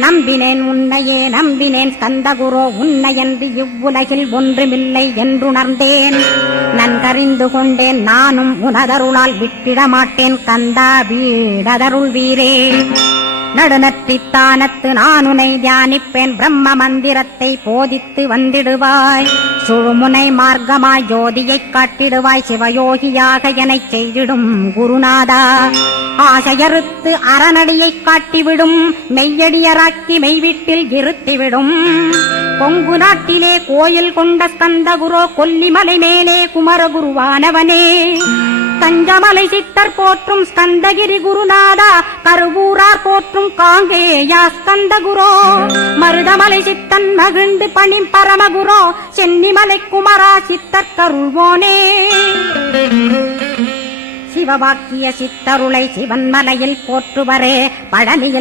நம்பினேன் உன்னையே நம்பினேன் ஸ்கந்தகுரோ உன்னையன்று இவ்வுலகில் ஒன்றுமில்லை என்றுணர்ந்தேன். நன்கறிந்து கொண்டேன் நானும் உனதருளால் விட்டிட மாட்டேன் கந்தா வீடதருள் வீரே. நடுநற்றித்தானத்து நானுனை தியானிப்பேன் பிரம்ம மந்திரத்தை போதித்து வந்திடுவாய். சுழுமுனை மார்க்கமாய் ஜோதியைக் காட்டிடுவாய் சிவயோகியாக எனச் செய்திடும் குருநாதா. ஆசையறுத்து அறநடியைக் காட்டிவிடும் மெய்யடியராக்கி மெய்வீட்டில் இருத்திவிடும். கொங்கு நாட்டிலே கோயில் கொண்ட ஸ்கந்தகுரோ கொல்லிமலை மேலே குமரகுருவானவனே. கஞ்சமலை சித்தர் போற்றும் ஸ்கந்தகிரி குருநாதா கருவூரார் போற்றும் காங்கேயா ஸ்கந்தகுரோ. மருதமலை சித்தன் மகிழ்ந்து பணிம் பரமகுரோ சென்னிமலை குமரா சித்தர் கருள்வோனே. சிவவாக்கிய சித்தருளை சிவன்மலையில் போற்றுவரே பழனியில்